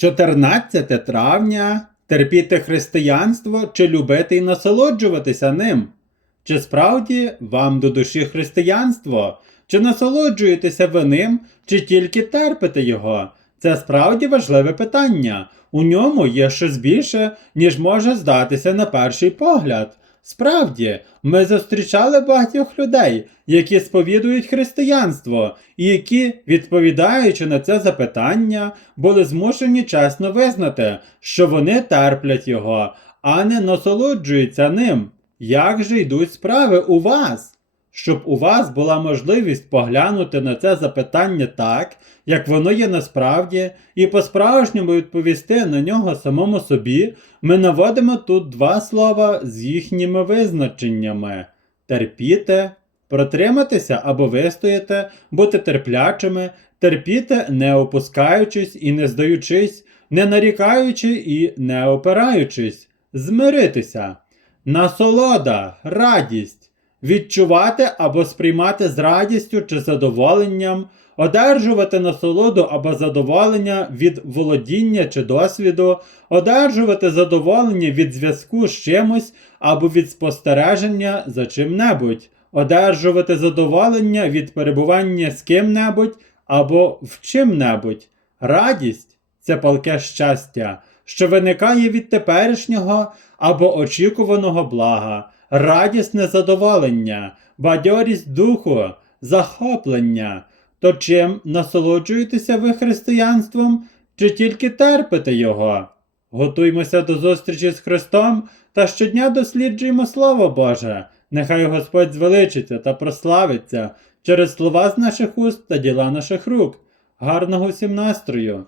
14 травня терпіти християнство чи любити і насолоджуватися ним? Чи справді вам до душі християнство? Чи насолоджуєтеся ви ним, чи тільки терпите його? Це справді важливе питання. У ньому є щось більше, ніж може здатися на перший погляд. Справді, ми зустрічали багатьох людей, які сповідують християнство, і які, відповідаючи на це запитання, були змушені чесно визнати, що вони терплять його, а не насолоджуються ним. Як же йдуть справи у вас? Щоб у вас була можливість поглянути на це запитання так, як воно є насправді, і по-справжньому відповісти на нього самому собі, ми наводимо тут два слова з їхніми визначеннями: терпіти, протриматися або вистояти, бути терплячими, терпіти, не опускаючись і не здаючись, не нарікаючи і не опираючись, змиритися, насолода, радість, відчувати або сприймати з радістю чи задоволенням, одержувати насолоду або задоволення від володіння чи досвіду, одержувати задоволення від зв'язку з чимось або від спостереження за чим-небудь, одержувати задоволення від перебування з ким-небудь або в чим-небудь. Радість це палке щастя, що виникає від теперішнього або очікуваного блага, радісне задоволення, бадьорість духу, захоплення. То чим насолоджуєтеся ви християнством, чи тільки терпите його? Готуймося до зустрічі з Христом та щодня досліджуємо Слово Боже. Нехай Господь звеличиться та прославиться через слова з наших уст та діла наших рук. Гарного всім настрою!